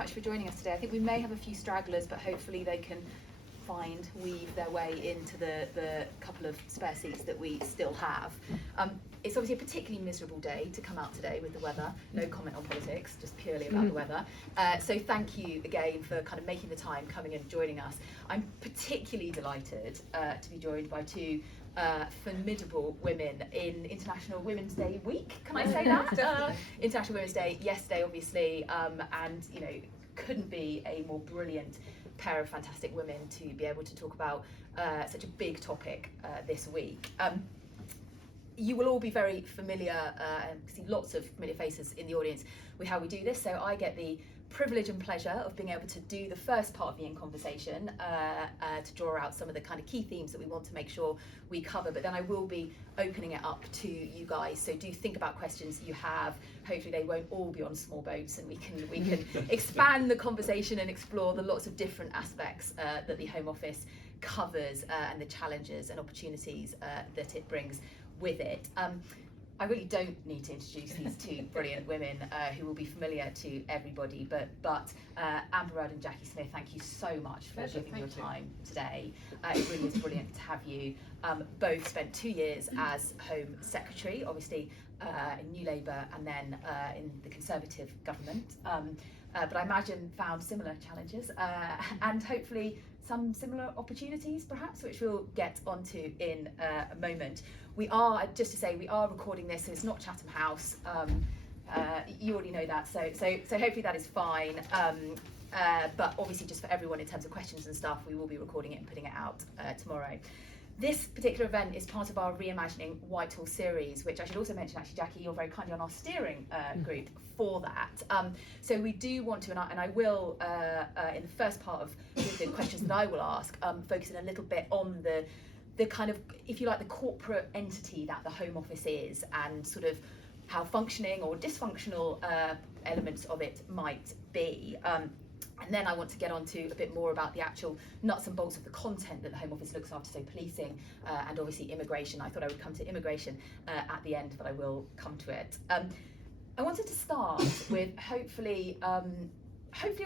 much for joining us today. I think we may have a few stragglers, but hopefully they can weave their way into the couple of spare seats that we still have. It's obviously a particularly miserable day to come out today with the weather. No comment on politics, just purely about the weather. So thank you again for kind of making the time, coming and joining us. I'm particularly delighted to be joined by two formidable women in International Women's Day week. Can I say that? International Women's Day yesterday, obviously, and you know, couldn't be a more brilliant pair of fantastic women to be able to talk about such a big topic this week. You will all be very familiar, and see lots of familiar faces in the audience with how we do this. So I get the privilege and pleasure of being able to do the first part of the In Conversation to draw out some of the kind of key themes that we want to make sure we cover, but then I will be opening it up to you guys, so do think about questions you have. Hopefully they won't all be on small boats, and we can expand the conversation and explore the lots of different aspects that the Home Office covers and the challenges and opportunities that it brings with it. I really don't need to introduce these two brilliant women who will be familiar to everybody, but Amber Rudd and Jacqui Smith, thank you so much for giving your time today. It really is brilliant to have you. Both spent 2 years as Home Secretary, obviously in New Labour and then in the Conservative government. But I imagine found similar challenges and hopefully some similar opportunities perhaps, which we'll get onto in a moment. We are, just to say, we are recording this, so it's not Chatham House. You already know that, so hopefully that is fine. But obviously just for everyone in terms of questions and stuff, we will be recording it and putting it out tomorrow. This particular event is part of our Reimagining Whitehall series, which I should also mention, actually, Jacqui, you're very kindly on our steering group for that. So we do want to, and I will, in the first part of the questions that I will ask, focus in a little bit on the kind of, if you like, the corporate entity that the Home Office is, and sort of how functioning or dysfunctional elements of it might be. And then I want to get on to a bit more about the actual nuts and bolts of the content that the Home Office looks after, so policing and obviously immigration. I thought I would come to immigration at the end, but I will come to it. I wanted to start with hopefully a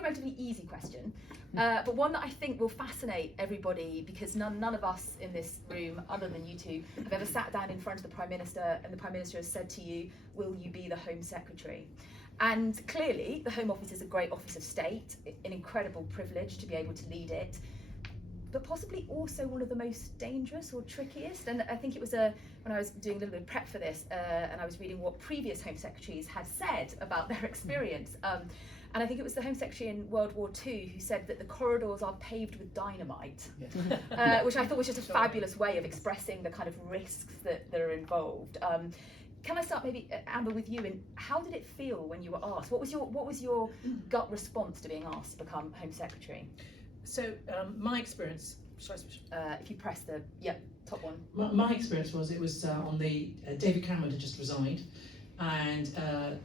relatively easy question, but one that I think will fascinate everybody, because none of us in this room, other than you two, have ever sat down in front of the Prime Minister and the Prime Minister has said to you, will you be the Home Secretary? And clearly the Home Office is a great office of state, an incredible privilege to be able to lead it, but possibly also one of the most dangerous or trickiest. And I think it was when I was doing a little bit of prep for this and I was reading what previous Home Secretaries had said about their experience. And I think it was the Home Secretary in World War II who said that the corridors are paved with dynamite, which I thought was just a fabulous way of expressing the kind of risks that are involved. Can I start maybe, Amber, with you, and how did it feel when you were asked? What was your gut response to being asked to become Home Secretary? So my experience, if you press the top one. My experience was, it was on the David Cameron had just resigned, and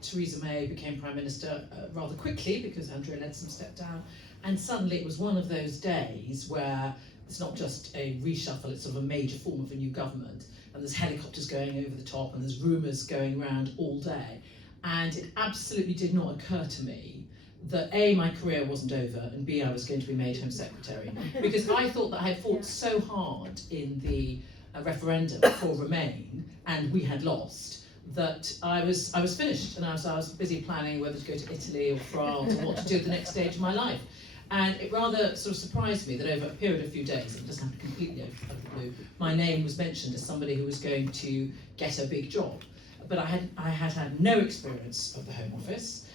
Theresa May became Prime Minister rather quickly because Andrea Leadsom stepped down, and suddenly it was one of those days where it's not just a reshuffle, it's sort of a major form of a new government, and there's helicopters going over the top and there's rumours going around all day, and it absolutely did not occur to me that A, my career wasn't over, and B, I was going to be made Home Secretary, because I thought that I had fought so hard in the referendum for Remain, and we had lost, that I was finished, and I was busy planning whether to go to Italy or France or what to do at the next stage of my life. And it rather sort of surprised me that over a period of a few days, it doesn't happen completely out of the blue, my name was mentioned as somebody who was going to get a big job. But I had no experience of the Home Office.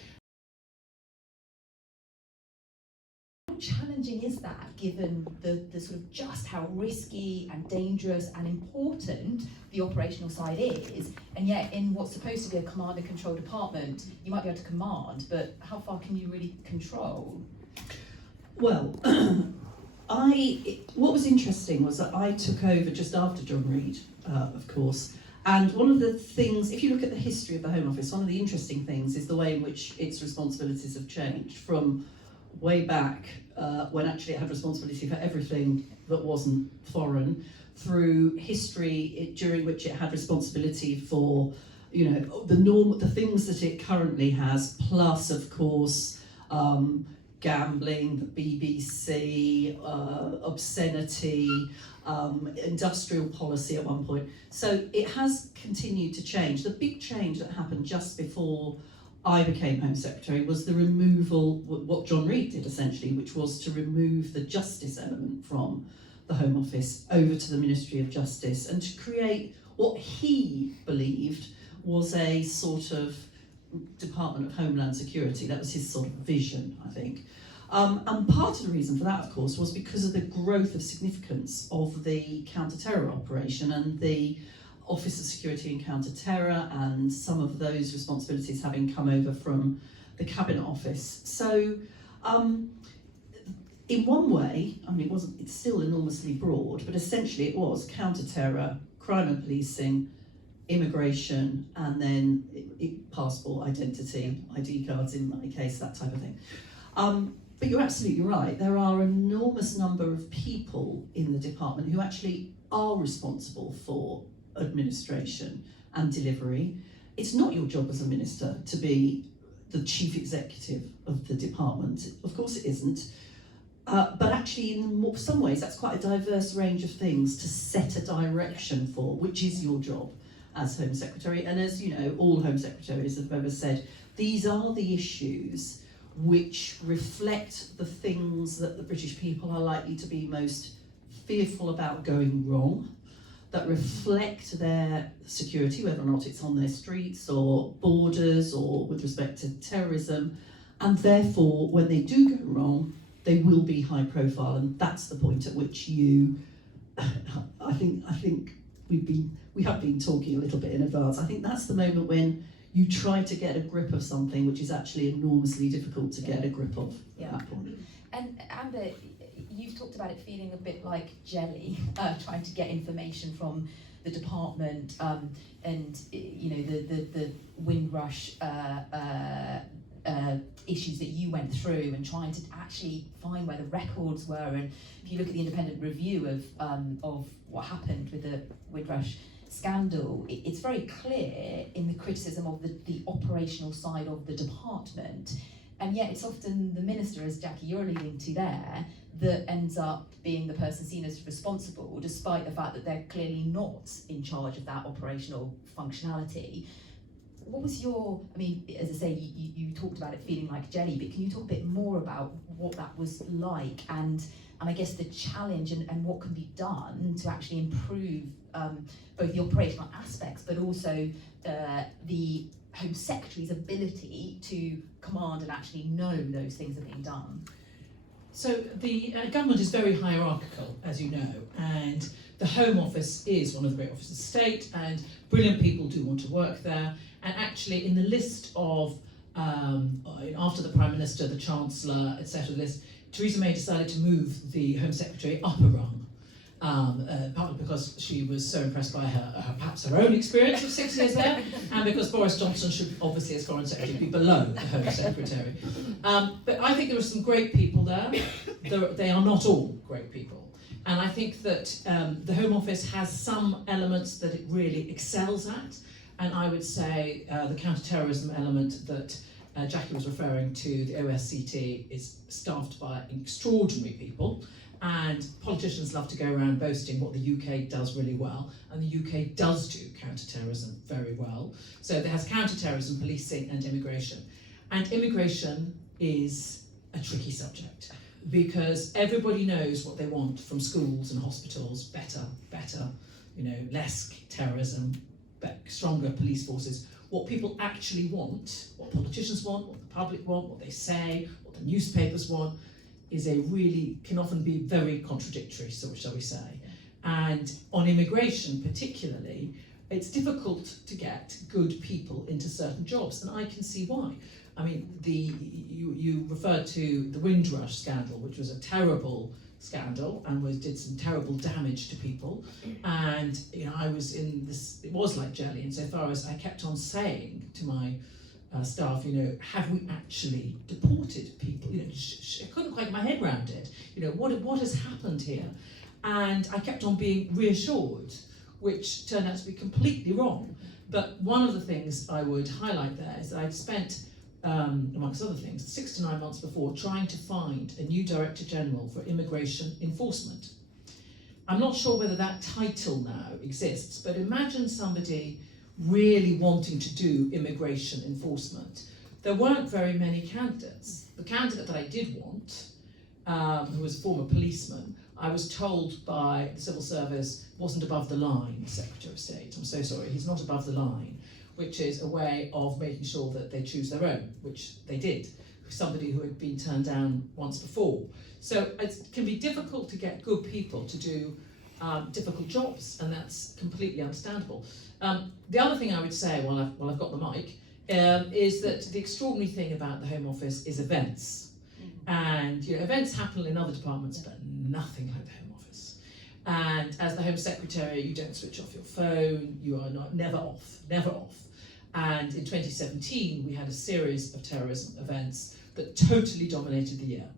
How challenging is that, given the sort of just how risky and dangerous and important the operational side is, and yet in what's supposed to be a command and control department, you might be able to command, but how far can you really control? Well, what was interesting was that I took over just after John Reid, of course, and one of the things, if you look at the history of the Home Office, one of the interesting things is the way in which its responsibilities have changed from way back when actually it had responsibility for everything that wasn't foreign, through history during which it had responsibility for, you know, the things that it currently has, plus of course gambling, the BBC, obscenity, industrial policy at one point. So it has continued to change. The big change that happened just before I became Home Secretary was the removal, what John Reid did essentially, which was to remove the justice element from the Home Office over to the Ministry of Justice and to create what he believed was a sort of Department of Homeland Security. That was his sort of vision, I think. And part of the reason for that, of course, was because of the growth of significance of the counter-terror operation and the Office of Security and Counter-Terror and some of those responsibilities having come over from the Cabinet Office. So, in one way, I mean, it's still enormously broad, but essentially it was counter-terror, crime and policing, immigration, and then passport, identity, ID cards in my case, that type of thing. But you're absolutely right, there are an enormous number of people in the department who actually are responsible for administration and delivery. It's not your job as a minister to be the chief executive of the department, of course it isn't. But actually, in some ways, that's quite a diverse range of things to set a direction for, which is your job as Home Secretary. And as you know, all Home Secretaries have ever said, these are the issues which reflect the things that the British people are likely to be most fearful about going wrong, that reflect their security, whether or not it's on their streets or borders or with respect to terrorism. And therefore, when they do go wrong, they will be high profile, and that's the point at which you, I think we have been talking a little bit in advance. I think that's the moment when you try to get a grip of something which is actually enormously difficult to get a grip of at that point. And Amber, you've talked about it feeling a bit like jelly, trying to get information from the department, and you know the Windrush issues that you went through, and trying to actually find where the records were. And if you look at the independent review of what happened with the Windrush scandal, it's very clear in the criticism of the operational side of the department. And yet it's often the minister, as Jacqui you're alluding to there, that ends up being the person seen as responsible, despite the fact that they're clearly not in charge of that operational functionality. What was your, I mean, as I say, you talked about it feeling like jelly, but can you talk a bit more about what that was like, and I guess the challenge and what can be done to actually improve both the operational aspects, but also the Home Secretary's ability to command and actually know those things are being done? So the government is very hierarchical, as you know, and the Home Office is one of the great offices of state, and brilliant people do want to work there. And actually, in the list of, after the Prime Minister, the Chancellor, etc., list, Theresa May decided to move the Home Secretary up a rung, partly because she was so impressed by perhaps her own experience of 6 years there, and because Boris Johnson should obviously, as Foreign Secretary, be below the Home Secretary. But I think there are some great people there. They are not all great people. And I think that the Home Office has some elements that it really excels at. And I would say the counter-terrorism element that Jacqui was referring to, the OSCT, is staffed by extraordinary people. And politicians love to go around boasting what the UK does really well. And the UK does do counter-terrorism very well. So it has counter-terrorism, policing and immigration. And immigration is a tricky subject, because everybody knows what they want from schools and hospitals: better, less terrorism, stronger police forces. What people actually want, what politicians want, what the public want, what they say, what the newspapers want, can often be very contradictory, so shall we say. And on immigration particularly, it's difficult to get good people into certain jobs, and I can see why. I mean, you referred to the Windrush scandal, which was a terrible scandal and did some terrible damage to people. And I was in this, it was like jelly insofar as I kept on saying to my staff, have we actually deported people? I couldn't quite get my head around it. What has happened here? And I kept on being reassured, which turned out to be completely wrong. But one of the things I would highlight there is that I'd spent amongst other things, 6 to 9 months before, trying to find a new Director General for Immigration Enforcement. I'm not sure whether that title now exists, but imagine somebody really wanting to do immigration enforcement. There weren't very many candidates. The candidate that I did want, who was a former policeman, I was told by the civil service wasn't above the line, Secretary of State. I'm so sorry, he's not above the line, which is a way of making sure that they choose their own, which they did, somebody who had been turned down once before. So it can be difficult to get good people to do difficult jobs, and that's completely understandable. The other thing I would say, while I've got the mic, is that the extraordinary thing about the Home Office is events. And events happen in other departments, but nothing like the Home Office. And as the Home Secretary, you don't switch off your phone, you are never off. And in 2017, we had a series of terrorism events that totally dominated the year.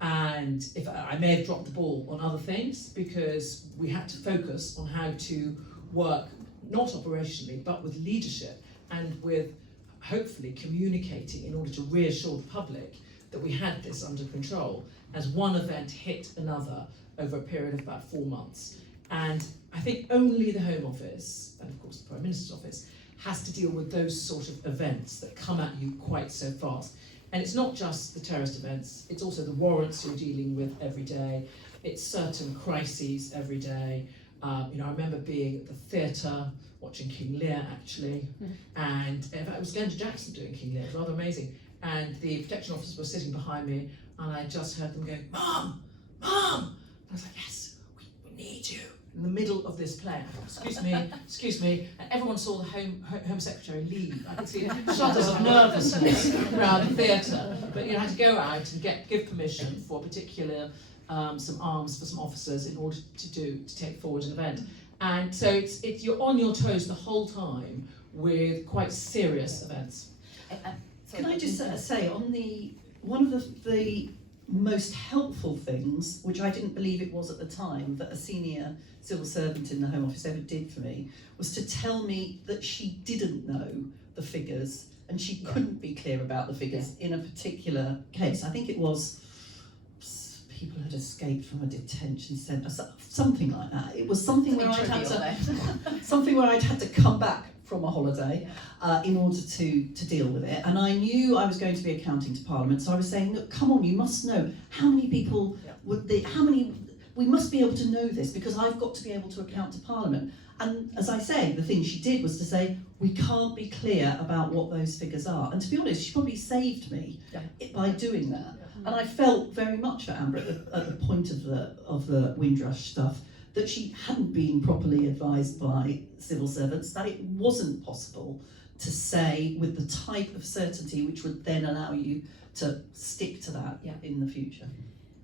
And if I may have dropped the ball on other things, because we had to focus on how to work, not operationally, but with leadership and with hopefully communicating in order to reassure the public that we had this under control, as one event hit another over a period of about 4 months. And I think only the Home Office, and of course the Prime Minister's Office, has to deal with those sort of events that come at you quite so fast. And it's not just the terrorist events, it's also the warrants you're dealing with every day, it's certain crises every day. I remember being at the theatre, watching King Lear actually, and in fact I was going to Jackson doing King Lear, it was rather amazing. And the protection officers were sitting behind me, and I just heard them going, "Mum! Mum!" And I was like, "Yes, we need you." In the middle of this play, I thought, excuse me, and everyone saw the Home Secretary leave. I could see shudders of nervousness around the theatre. But I had to go out and give permission for a particular, some arms for some officers in order to take forward an event. And so it's you're on your toes the whole time with quite serious events. Can I just say, one of the most helpful things, which I didn't believe it was at the time, that a senior civil servant in the Home Office ever did for me, was to tell me that she didn't know the figures and she couldn't be clear about the figures in a particular case. I think it was people had escaped from a detention centre, something like that. It was something where I'd had to come back from a holiday in order to deal with it, and I knew I was going to be accounting to Parliament, so I was saying, look, come on, you must know how many people we must be able to know this, because I've got to be able to account to Parliament. And as I say, the thing she did was to say, we can't be clear about what those figures are. And to be honest, she probably saved me by doing that. And I felt very much for Amber at the point of the Windrush stuff, that she hadn't been properly advised by civil servants, that it wasn't possible to say with the type of certainty which would then allow you to stick to that in the future.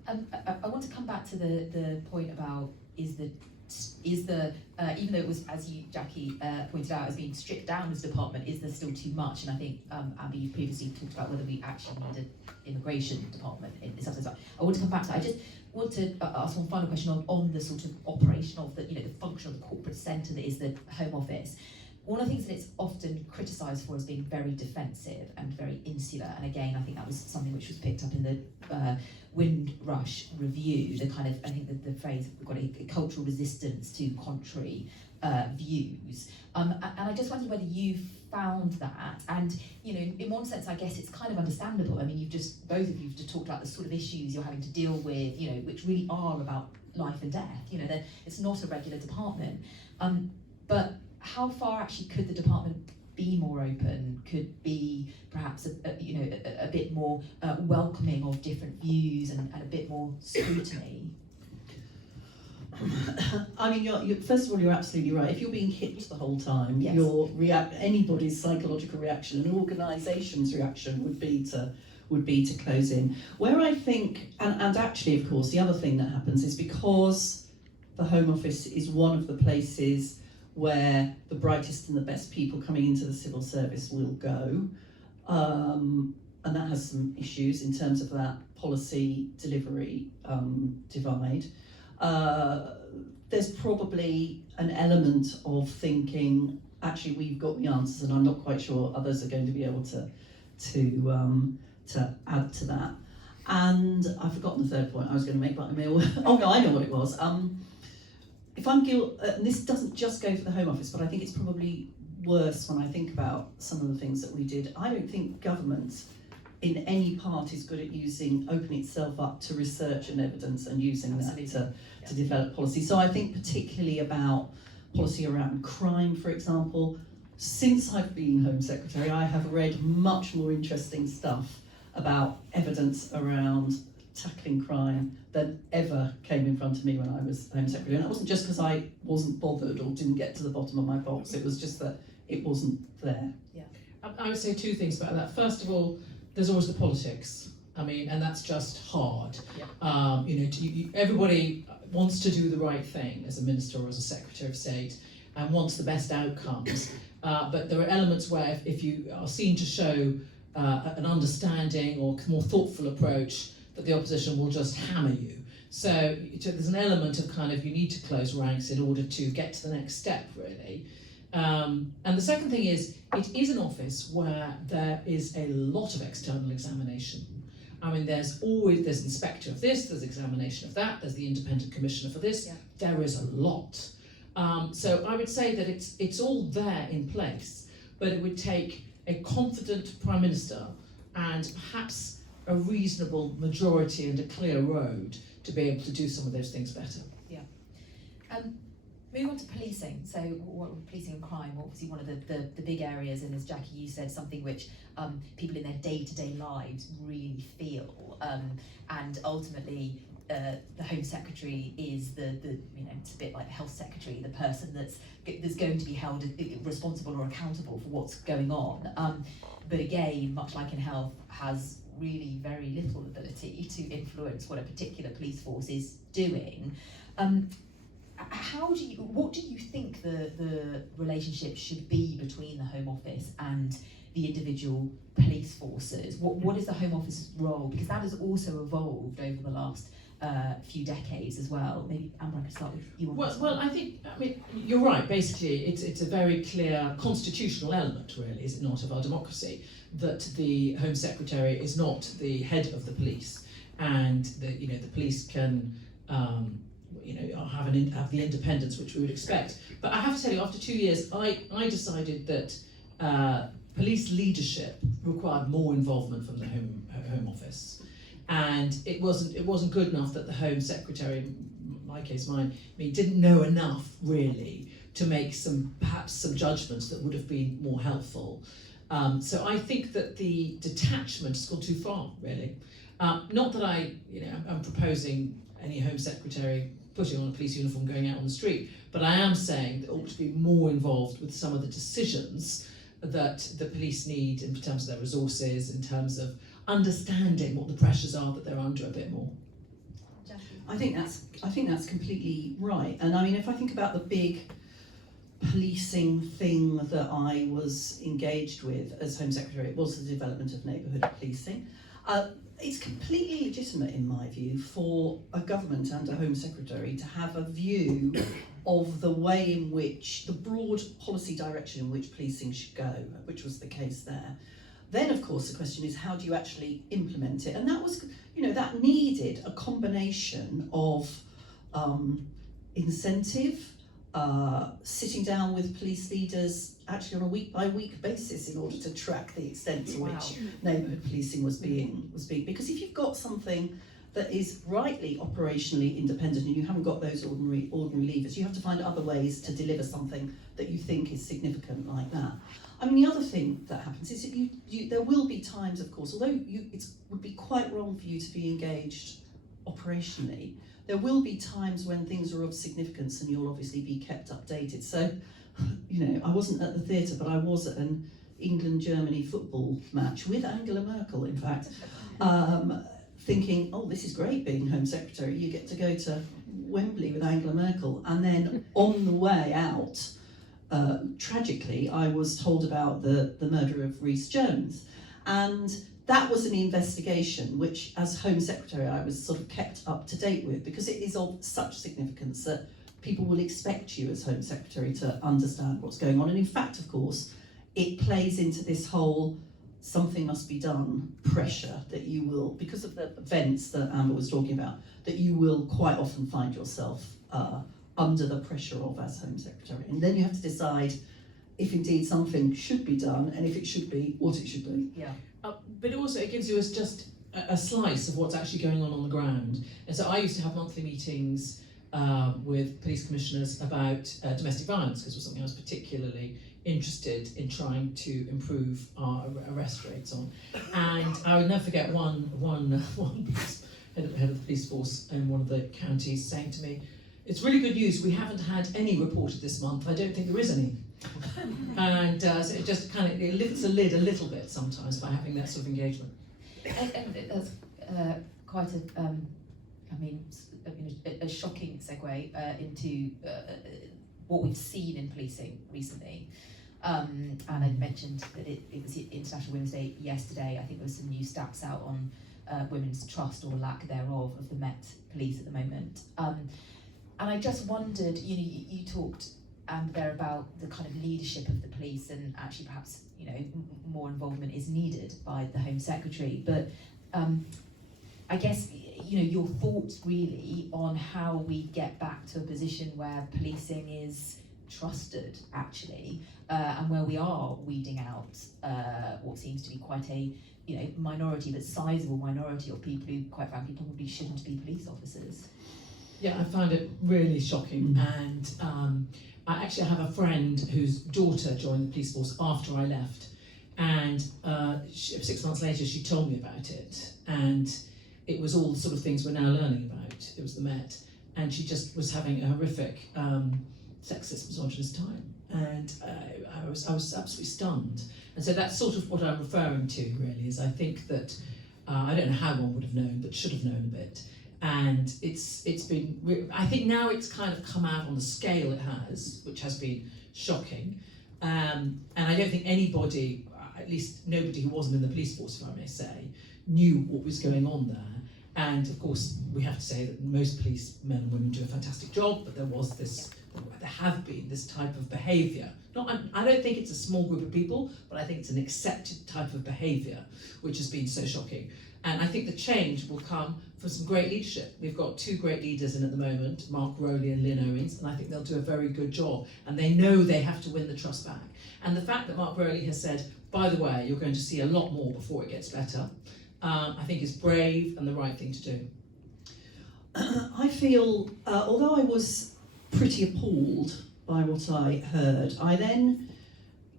I want to come back to the point about is the even though it was, as you, Jacqui, pointed out, as being stripped down as a department, is there still too much? And I think, Abby, you previously talked about whether we actually need an immigration department in this episode. I want to come back to that. I just want to ask one final question on the sort of operation of the function of the corporate centre that is the Home Office. One of the things that it's often criticised for is being very defensive and very insular. And again, I think that was something which was picked up in the Windrush review, the kind of, I think the phrase, we've got a cultural resistance to contrary views. And I just wondered whether you found that, and in one sense I guess it's kind of understandable. I mean, both of you have talked about the sort of issues you're having to deal with, which really are about life and death. It's not a regular department. But how far actually could the department be more open, could be perhaps a bit more welcoming of different views and a bit more scrutiny? I mean, first of all, you're absolutely right. If you're being hit the whole time, yes, anybody's psychological reaction, an organisation's reaction would be to close in. Where I think, and actually, of course, the other thing that happens is because the Home Office is one of the places where the brightest and the best people coming into the civil service will go, and that has some issues in terms of that policy delivery divide. There's probably an element of thinking, actually we've got the answers and I'm not quite sure others are going to be able to to add to that. And I've forgotten the third point I was going to make, but I know what it was. If I'm guilty, and this doesn't just go for the Home Office, but I think it's probably worse when I think about some of the things that we did. I don't think government in any part is good at opening itself up to research and evidence and using that to develop policy. So I think particularly about policy around crime, for example. Since I've been Home Secretary, I have read much more interesting stuff about evidence around tackling crime than ever came in front of me when I was Home Secretary. And that wasn't just because I wasn't bothered or didn't get to the bottom of my box, it was just that it wasn't there. Yeah. I would say two things about that. First of all, there's always the politics. I mean, and that's just hard. Yeah. Everybody wants to do the right thing as a minister or as a Secretary of State and wants the best outcomes. But there are elements where if you are seen to show an understanding or more thoughtful approach, that the opposition will just hammer you. So there's an element of kind of you need to close ranks in order to get to the next step, really. And the second thing is, it is an office where there is a lot of external examination. I mean, there's inspector of this, there's examination of that, there's the independent commissioner for this. Yeah. There is a lot. So I would say that it's all there in place, but it would take a confident Prime Minister and perhaps a reasonable majority and a clear road to be able to do some of those things better. Yeah. Moving on to policing. So policing and crime, obviously one of the big areas, and as Jacqui, you said, something which people in their day-to-day lives really feel, and ultimately the Home Secretary is it's a bit like the Health Secretary, the person that's going to be held responsible or accountable for what's going on. But again, much like in health, has really very little ability to influence what a particular police force is doing. What do you think the relationship should be between the Home Office and the individual police forces? What is the Home Office's role? Because that has also evolved over the last few decades as well. Maybe Amber, I could start with you on this one. I mean, you're right. Basically, it's a very clear constitutional element, really, is it not, of our democracy, that the Home Secretary is not the head of the police, and the police can have the independence which we would expect. But I have to tell you, after 2 years, I decided that police leadership required more involvement from the Home Office. And it wasn't good enough that the Home Secretary, in my case, didn't know enough really to make perhaps some judgments that would have been more helpful. So I think that the detachment has gone too far, really. Not that I'm proposing any Home Secretary putting on a police uniform going out on the street, but I am saying that ought to be more involved with some of the decisions that the police need in terms of their resources, in terms of understanding what the pressures are that they're under a bit more. I think that's completely right. And I mean, if I think about the big policing thing that I was engaged with as Home Secretary, it was the development of neighbourhood policing. It's completely legitimate, in my view, for a government and a Home Secretary to have a view of the way in which, the broad policy direction in which policing should go, which was the case there. Then, of course, the question is, how do you actually implement it? And that was, that needed a combination of incentive, sitting down with police leaders actually on a week-by-week basis in order to track the extent to which neighbourhood policing was being. Because if you've got something that is rightly operationally independent and you haven't got those ordinary levers, you have to find other ways to deliver something that you think is significant like that. I mean, the other thing that happens is that there will be times, of course, although it would be quite wrong for you to be engaged operationally, there will be times when things are of significance and you'll obviously be kept updated. So, I wasn't at the theatre, but I was at an England-Germany football match with Angela Merkel, in fact, thinking, oh, this is great being Home Secretary. You get to go to Wembley with Angela Merkel. And then on the way out, tragically, I was told about the murder of Rhys Jones. And that was an investigation which, as Home Secretary, I was sort of kept up to date with, because it is of such significance that people will expect you as Home Secretary to understand what's going on. And in fact, of course, it plays into this whole something must be done pressure that you will, because of the events that Amber was talking about, that you will quite often find yourself under the pressure of as Home Secretary. And then you have to decide if indeed something should be done, and if it should be, what it should be. Yeah. But also it gives you just a slice of what's actually going on the ground. And so I used to have monthly meetings with police commissioners about domestic violence, because it was something I was particularly interested in trying to improve our arrest rates on. And I would never forget one head of the police force in one of the counties saying to me, "It's really good news, we haven't had any reported this month, I don't think there is any." And so it just kind of, it lifts the lid a little bit sometimes by having that sort of engagement. And that's quite a shocking segue into what we've seen in policing recently. And I mentioned that it was International Women's Day yesterday. I think there was some new stats out on women's trust or lack thereof of the Met Police at the moment. And I just wondered, you talked there about the kind of leadership of the police, and actually perhaps more involvement is needed by the Home Secretary. But I guess your thoughts really on how we get back to a position where policing is trusted actually, and where we are weeding out what seems to be quite a minority, but sizable minority of people who quite frankly probably shouldn't be police officers. Yeah, I found it really shocking, and I actually have a friend whose daughter joined the police force after I left, and 6 months later she told me about it, and it was all the sort of things we're now learning about. It was the Met, and she just was having a horrific sexist, misogynist time, and I was absolutely stunned. And so that's sort of what I'm referring to, really, is I think that I don't know how one would have known, but should have known a bit. And it's been, I think now it's kind of come out on the scale it has, which has been shocking. And I don't think anybody, at least nobody who wasn't in the police force, if I may say, knew what was going on there. And of course, we have to say that most police men and women do a fantastic job, but there have been this type of behaviour. I don't think it's a small group of people, but I think it's an accepted type of behaviour, which has been so shocking. And I think the change will come from some great leadership. We've got two great leaders in at the moment, Mark Rowley and Lynn Owens, and I think they'll do a very good job. And they know they have to win the trust back. And the fact that Mark Rowley has said, by the way, you're going to see a lot more before it gets better, I think is brave and the right thing to do. I feel, although I was pretty appalled by what I heard, I then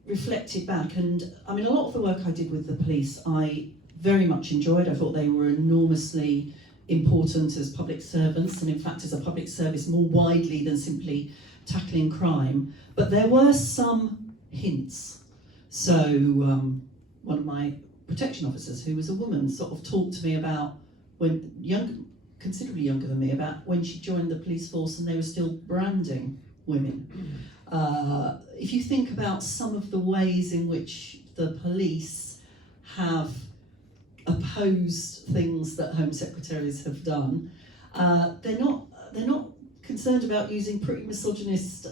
reflected back, and I mean, a lot of the work I did with the police, I very much enjoyed. I thought they were enormously important as public servants, and in fact as a public service more widely than simply tackling crime. But there were some hints. So one of my protection officers, who was a woman, sort of talked to me about considerably younger than me, about when she joined the police force and they were still branding women. If you think about some of the ways in which the police have opposed things that Home Secretaries have done, they're not concerned about using pretty misogynist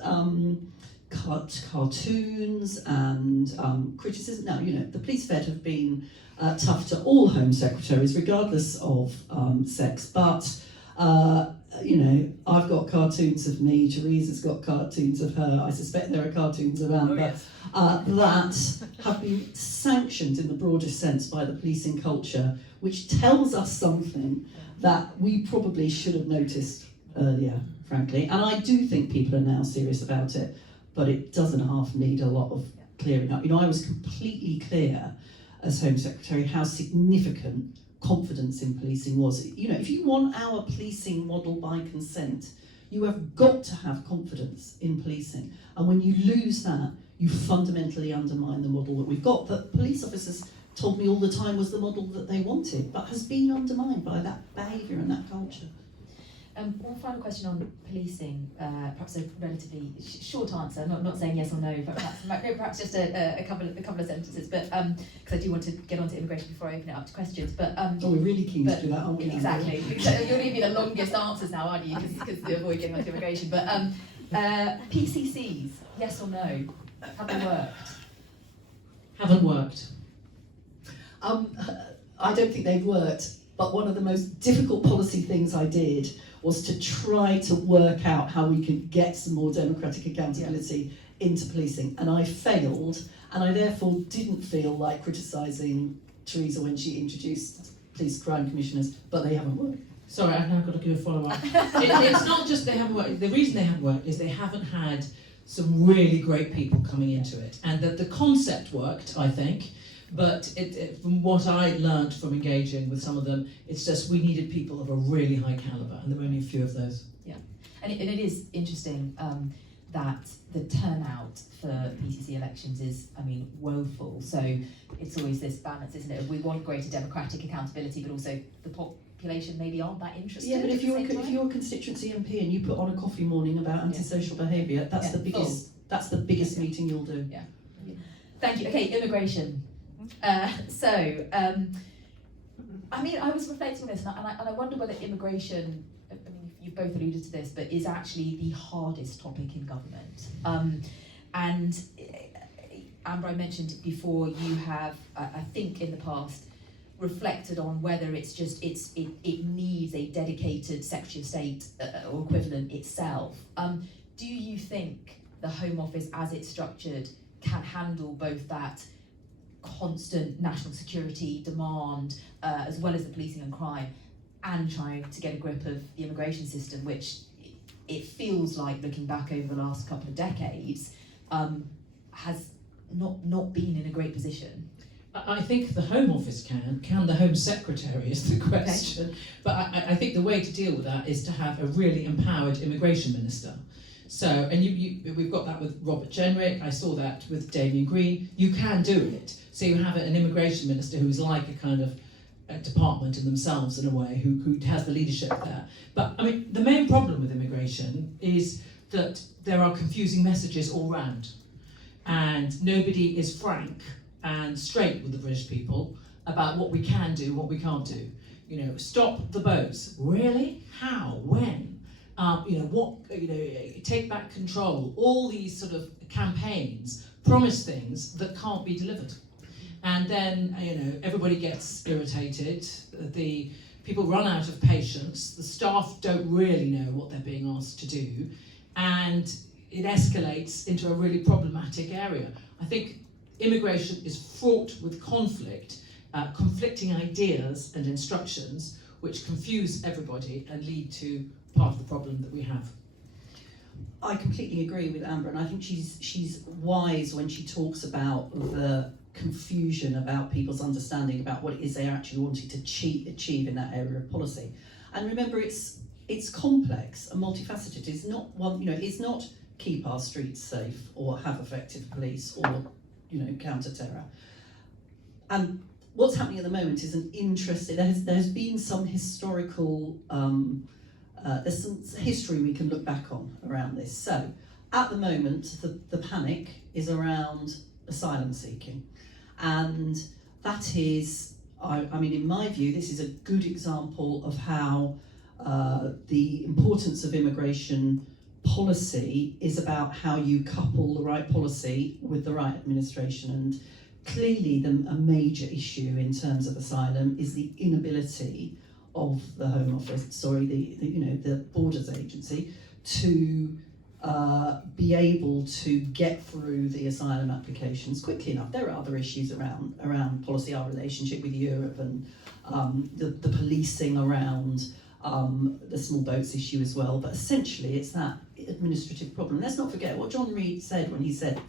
cartoons and criticism. Now, the police Fed have been tough to all Home Secretaries, regardless of sex, but I've got cartoons of me, Teresa's got cartoons of her, I suspect there are cartoons of Amber, yes. that have been sanctioned in the broadest sense by the policing culture, which tells us something that we probably should have noticed earlier, frankly. And I do think people are now serious about it, but it doesn't half need a lot of clearing up. I was completely clear as Home Secretary how significant confidence in policing was. If you want our policing model by consent, you have got to have confidence in policing. And when you lose that, you fundamentally undermine the model that we've got, that police officers told me all the time was the model that they wanted, but has been undermined by that behaviour and that culture. One final question on policing, perhaps a relatively short answer, not saying yes or no, but perhaps just a couple of sentences, but because I do want to get on to immigration before I open it up to questions. But we're really keen to do that, aren't we? Exactly. You're going to be the longest answers now, aren't you? Because to avoid getting on to immigration. But PCCs, yes or no? Have they worked? Haven't worked. I don't think they've worked, but one of the most difficult policy things I did was to try to work out how we could get some more democratic accountability into policing, and I failed, and I therefore didn't feel like criticising Theresa when she introduced police crime commissioners, but they haven't worked. Sorry, I've now got to give a follow-up. It's not just they haven't worked. The reason they haven't worked is they haven't had some really great people coming into it. And that the concept worked, I think, but from what I learned from engaging with some of them, it's just we needed people of a really high calibre, and there were only a few of those. Yeah, and it is interesting that the turnout for PCC elections is, I mean, woeful. So it's always this balance, isn't it? We want greater democratic accountability, but also the population maybe aren't that interested. Yeah, but if you're a constituency MP and you put on a coffee morning about antisocial behaviour, that's the biggest. That's the biggest meeting you'll do. Yeah. Thank you. Okay, immigration. I mean, I was reflecting on this, and I wonder whether immigration, I mean, you both alluded to this, but is actually the hardest topic in government. And Amber, I mentioned before, you have, I think in the past, reflected on whether it's just, it needs a dedicated Secretary of State or equivalent itself. Do you think the Home Office, as it's structured, can handle both that constant national security demand, as well as the policing and crime, and trying to get a grip of the immigration system, which it feels like, looking back over the last couple of decades, has not been in a great position? I think the Home Office can the Home Secretary is the question. Okay. But I think the way to deal with that is to have a really empowered immigration minister. So, and we've got that with Robert Jenrick, I saw that with Damien Green. You can do it. So you have an immigration minister who's like a kind of a department in themselves in a way, who has the leadership there. But I mean, the main problem with immigration is that there are confusing messages all round, and nobody is frank and straight with the British people about what we can do, what we can't do. You know, stop the boats. Really? How? When? Take back control. All these sort of campaigns promise things that can't be delivered. And then, everybody gets irritated. The people run out of patience. The staff don't really know what they're being asked to do. And it escalates into a really problematic area. I think immigration is fraught with conflict, conflicting ideas and instructions, which confuse everybody and lead to part of the problem that we have. I completely agree with Amber, and I think she's wise when she talks about the confusion about people's understanding about what it is they're actually wanting to achieve in that area of policy. And remember, it's complex and multifaceted. It's not one, it's not keep our streets safe or have effective police or counter terror. And what's happening at the moment is an interesting. There's been some historical. There's some history we can look back on around this. So, at the moment, the panic is around asylum seeking. And that is, I mean, in my view, this is a good example of how the importance of immigration policy is about how you couple the right policy with the right administration. And clearly, a major issue in terms of asylum is the inability of the Home Office, the Borders Agency, to be able to get through the asylum applications quickly enough. There are other issues around policy, our relationship with Europe, and the policing around the small boats issue as well. But essentially, it's that administrative problem. Let's not forget what John Reid said when he said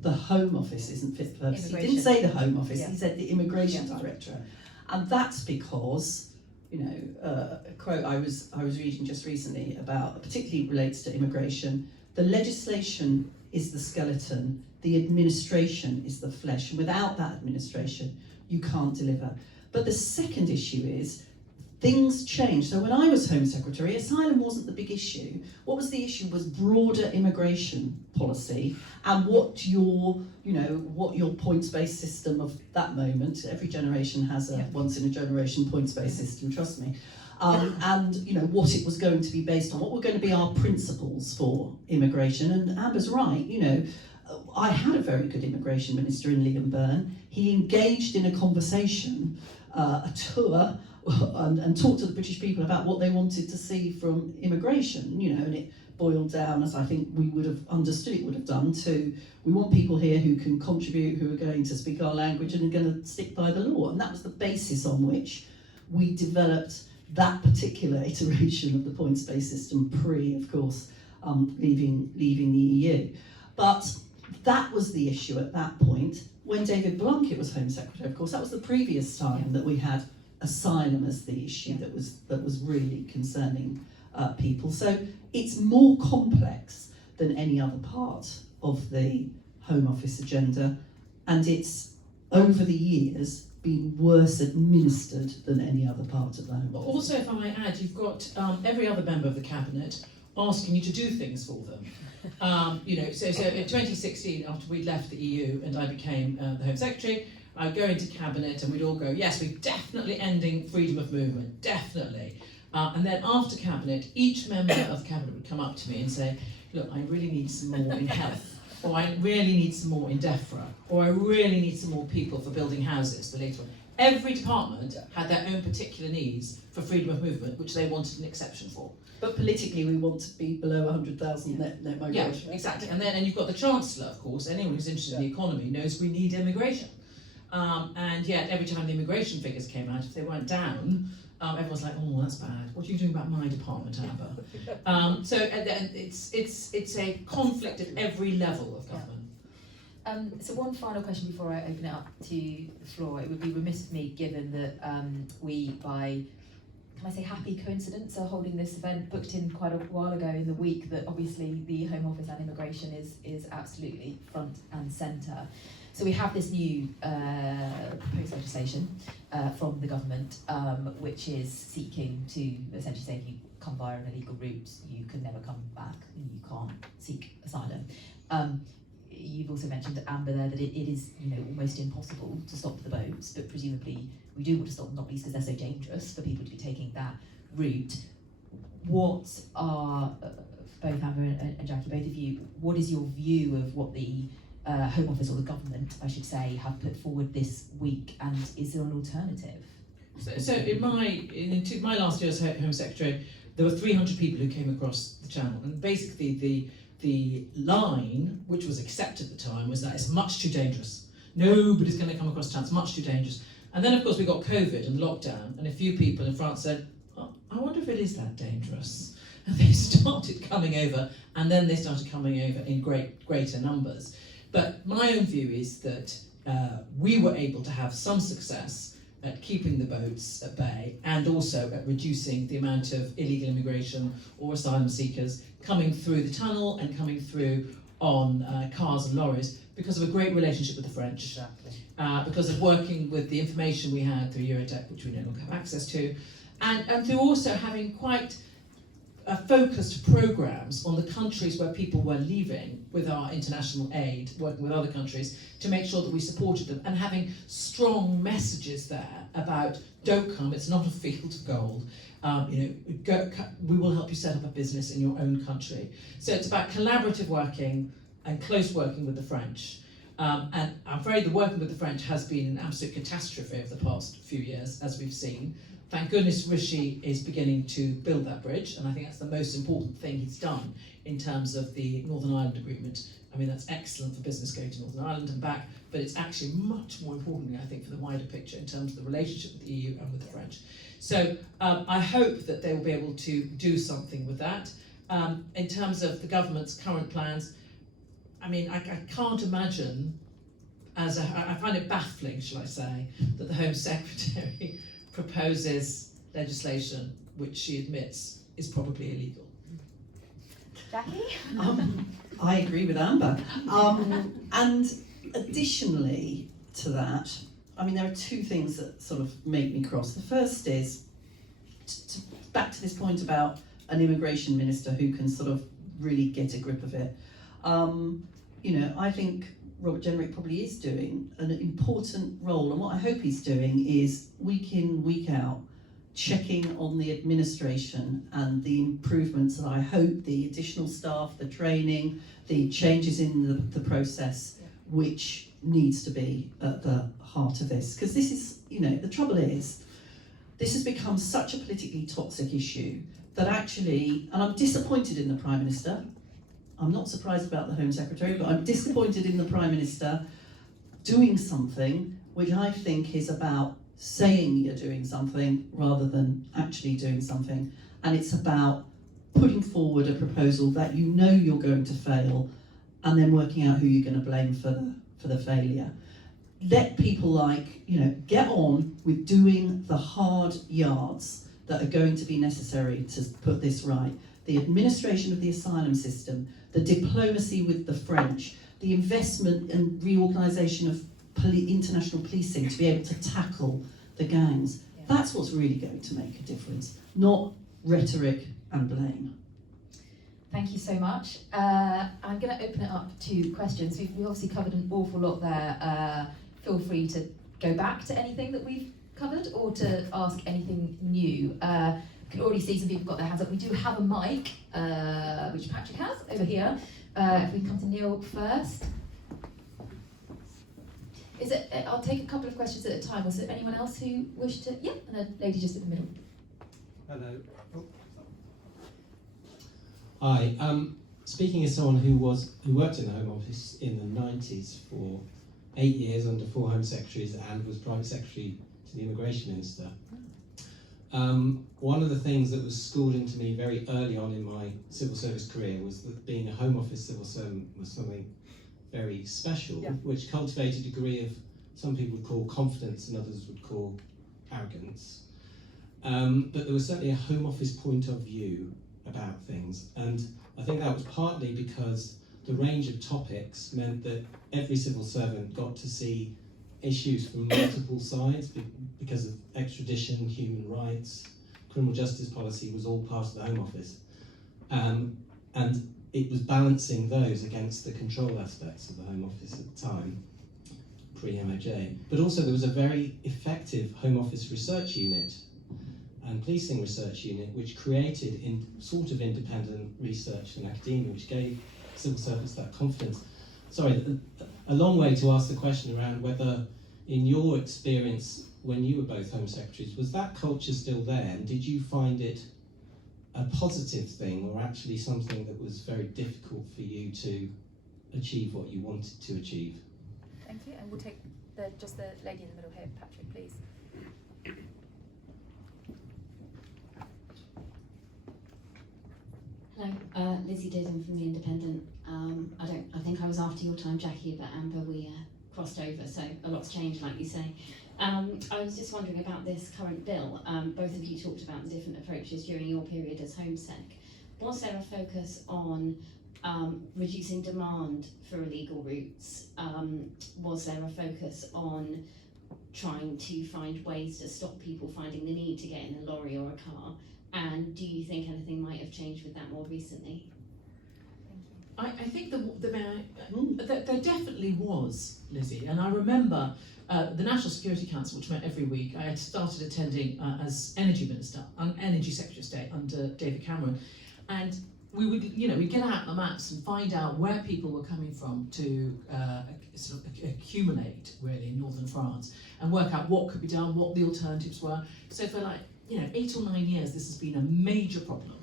the Home Office isn't fit for purpose. He didn't say the Home Office. Yeah. He said the Immigration Directorate, and that's because. A quote I was reading just recently about, particularly relates to immigration. The legislation is the skeleton, the administration is the flesh, and without that administration, you can't deliver. But the second issue is things change. So when I was Home Secretary, asylum wasn't the big issue. What was the issue was broader immigration policy and what your points-based system of that moment. Every generation has a once-in-a-generation points-based system, trust me. And what it was going to be based on, what were going to be our principles for immigration. And Amber's right, I had a very good immigration minister in Liam Byrne. He engaged in a conversation, a tour, and talked to the British people about what they wanted to see from immigration, you know, and it boiled down, as I think we would have understood it would have done, to we want people here who can contribute, who are going to speak our language and are going to stick by the law. And that was the basis on which we developed that particular iteration of the points-based system, of course, leaving the EU. But that was the issue at that point. When David Blunkett was Home Secretary, of course, that was the previous time that we had asylum as the issue that was really concerning people. So it's more complex than any other part of the Home Office agenda, and it's over the years been worse administered than any other part of the Home Office. Also, if I may add, you've got every other member of the Cabinet asking you to do things for them. So in 2016, after we'd left the EU and I became the Home Secretary, I'd go into Cabinet and we'd all go, yes, we're definitely ending freedom of movement, definitely. And then after Cabinet, each member of Cabinet would come up to me and say, look, I really need some more in health, or I really need some more in DEFRA, or I really need some more people for building houses for later on. Every department had their own particular needs for freedom of movement, which they wanted an exception for. But politically, we want to be below 100,000 net migration. Yeah, exactly. And you've got the Chancellor, of course. Anyone who's interested in the economy knows we need immigration. And yet, every time the immigration figures came out, if they weren't down, everyone's like, "Oh, that's bad. What are you doing about my department, Amber?" So it's a conflict at every level of government. So one final question before I open it up to the floor. It would be remiss of me, given that we, by, can I say happy coincidence, are holding this event booked in quite a while ago in the week that obviously the Home Office and immigration is absolutely front and centre. So we have this new proposed legislation from the government, which is seeking to essentially say if you come via an illegal route, you can never come back and you can't seek asylum. You've also mentioned, Amber, there that it is, almost impossible to stop the boats, but presumably we do want to stop them, not least because they're so dangerous for people to be taking that route. What are, both Amber and Jacqui, both of you, what is your view of what the Home Office, or the government, I should say, have put forward this week, and is there an alternative? So in my last year as Home Secretary, there were 300 people who came across the channel, and basically the line, which was accepted at the time, was that it's much too dangerous. Nobody's going to come across the channel, it's much too dangerous. And then, of course, we got COVID and lockdown, and a few people in France said, oh, I wonder if it is that dangerous. And they started coming over, and then they started coming over in greater numbers. But my own view is that we were able to have some success at keeping the boats at bay, and also at reducing the amount of illegal immigration or asylum seekers coming through the tunnel and coming through on cars and lorries, because of a great relationship with the French, because of working with the information we had through Eurodac, which we no longer have access to, and through also having quite focused programmes on the countries where people were leaving with our international aid, working with other countries to make sure that we supported them, and having strong messages there about don't come, it's not a field of gold, we will help you set up a business in your own country. So it's about collaborative working and close working with the French. And I'm afraid the working with the French has been an absolute catastrophe over the past few years, as we've seen. Thank goodness Rishi is beginning to build that bridge, and I think that's the most important thing he's done in terms of the Northern Ireland Agreement. I mean, that's excellent for business going to Northern Ireland and back, but it's actually much more importantly, I think, for the wider picture in terms of the relationship with the EU and with the French. So I hope that they will be able to do something with that. In terms of the government's current plans, I mean, I can't imagine, I find it baffling, shall I say, that the Home Secretary proposes legislation which she admits is probably illegal. Jacqui? I agree with Amber. And additionally to that, I mean, there are two things that sort of make me cross. The first is, back to this point about an immigration minister who can sort of really get a grip of it. I think Robert Jenrick probably is doing an important role, and what I hope he's doing is week in, week out, checking on the administration and the improvements that I hope the additional staff, the training, the changes in the process, which needs to be at the heart of this. Because this is, you know, the trouble is, this has become such a politically toxic issue that actually, and I'm disappointed in the Prime Minister, I'm not surprised about the Home Secretary, but I'm disappointed in the Prime Minister doing something which I think is about saying you're doing something rather than actually doing something. And it's about putting forward a proposal that you know you're going to fail and then working out who you're going to blame for the failure. Let people, like, you know, get on with doing the hard yards that are going to be necessary to put this right. The administration of the asylum system, the diplomacy with the French, the investment and reorganisation of international policing to be able to tackle the gangs. Yeah. That's what's really going to make a difference, not rhetoric and blame. Thank you so much. I'm going to open it up to questions. We've obviously covered an awful lot there. Feel free to go back to anything that we've covered or to ask anything new. I can already see some people got their hands up. We do have a mic, which Patrick has over here. If we come to Neil first. Is it? I'll take a couple of questions at a time. Was there anyone else who wished to? Yeah, and a lady just in the middle. Hello. Hi. Speaking as someone who worked in the Home Office in the 90s for 8 years under 4 Home Secretaries and was Private Secretary to the Immigration Minister. One of the things that was schooled into me very early on in my civil service career was that being a Home Office civil servant was something very special, which cultivated a degree of, some people would call confidence and others would call arrogance. But there was certainly a Home Office point of view about things, and I think that was partly because the range of topics meant that every civil servant got to see issues from multiple sides because of extradition, human rights, criminal justice policy was all part of the Home Office. And it was balancing those against the control aspects of the Home Office at the time, pre-MOJ. But also there was a very effective Home Office research unit and policing research unit which created sort of independent research and academia, which gave civil servants that confidence. Sorry, a long way to ask the question around whether, in your experience when you were both Home Secretaries, was that culture still there, and did you find it a positive thing or actually something that was very difficult for you to achieve what you wanted to achieve? Thank you, and we'll take just the lady in the middle here, Patrick, please. Hello, Lizzie Didden from The Independent. I think I was after your time, Jacqui, but Amber, we crossed over, so a lot's changed, like you say. I was just wondering about this current bill. Both of you talked about the different approaches during your period as Home Sec. Was there a focus on reducing demand for illegal routes? Was there a focus on trying to find ways to stop people finding the need to get in a lorry or a car? And do you think anything might have changed with that more recently? I think there definitely was, Lizzie, and I remember the National Security Council, which met every week. I had started attending as Energy Minister, Energy Secretary of State under David Cameron, and we would, we'd get out the maps and find out where people were coming from to sort of accumulate really in northern France and work out what could be done, what the alternatives were. So for 8 or 9 years, this has been a major problem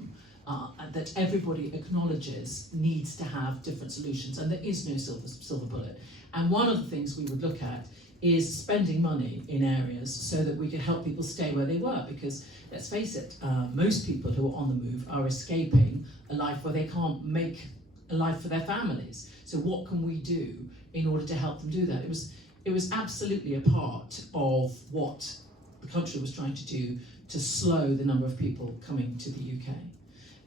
that everybody acknowledges needs to have different solutions, and there is no silver bullet. And one of the things we would look at is spending money in areas so that we could help people stay where they were, because let's face it, most people who are on the move are escaping a life where they can't make a life for their families. So what can we do in order to help them do that? It was absolutely a part of what the country was trying to do to slow the number of people coming to the UK.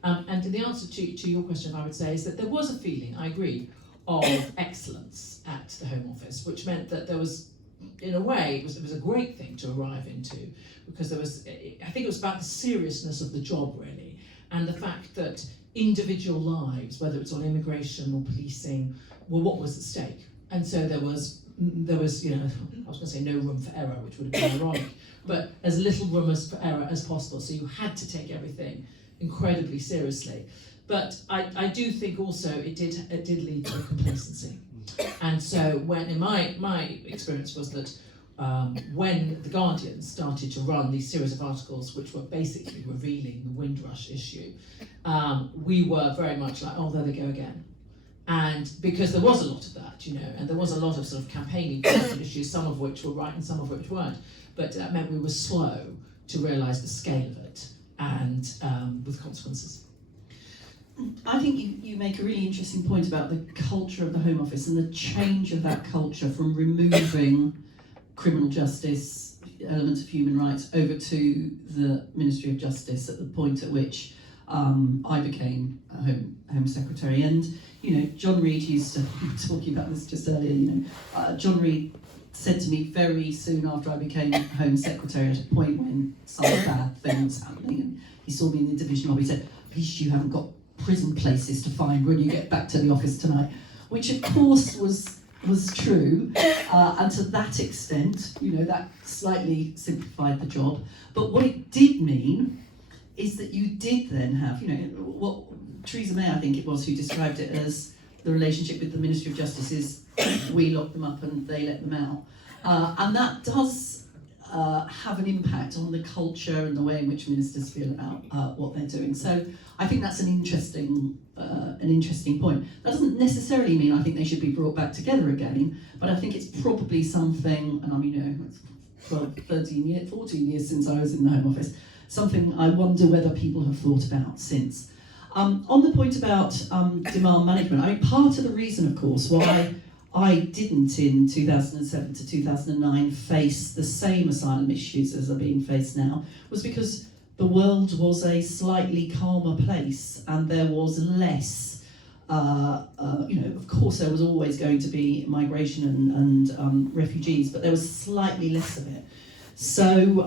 And the answer to your question, I would say, is that there was a feeling, I agree, of excellence at the Home Office, which meant that there was, in a way, it was a great thing to arrive into, because I think it was about the seriousness of the job, really, and the fact that individual lives, whether it's on immigration or policing, were what was at stake. And so there was there was, I was going to say no room for error, which would have been ironic, but as little room for error as possible. So you had to take everything incredibly seriously. But I do think also it did lead to complacency. And so when, in my experience was that when The Guardian started to run these series of articles which were basically revealing the Windrush issue, we were very much like, oh, there they go again. And because there was a lot of that, and there was a lot of sort of campaigning issues, some of which were right and some of which weren't, but that meant we were slow to realise the scale of it and with consequences. I think you make a really interesting point about the culture of the Home Office and the change of that culture from removing criminal justice, elements of human rights, over to the Ministry of Justice at the point at which I became Home Secretary. And John Reid used to, talking about this just earlier, John Reid said to me very soon after I became Home Secretary, at a point when some bad thing was happening, and he saw me in the division lobby, he said, at least you haven't got prison places to find when you get back to the office tonight, which of course was true, and to that extent, that slightly simplified the job. But what it did mean is that you did then have, what Theresa May, I think it was, who described it as the relationship with the Ministry of Justice is we lock them up and they let them out. And that does have an impact on the culture and the way in which ministers feel about what they're doing. So I think that's an interesting point. That doesn't necessarily mean I think they should be brought back together again, but I think it's probably something, and I mean, it's 12, 13 years, 14 years since I was in the Home Office, something I wonder whether people have thought about since. On the point about demand management, I mean, part of the reason, of course, why I didn't in 2007 to 2009 face the same asylum issues as are being faced now was because the world was a slightly calmer place and there was less, of course there was always going to be migration and refugees, but there was slightly less of it. So,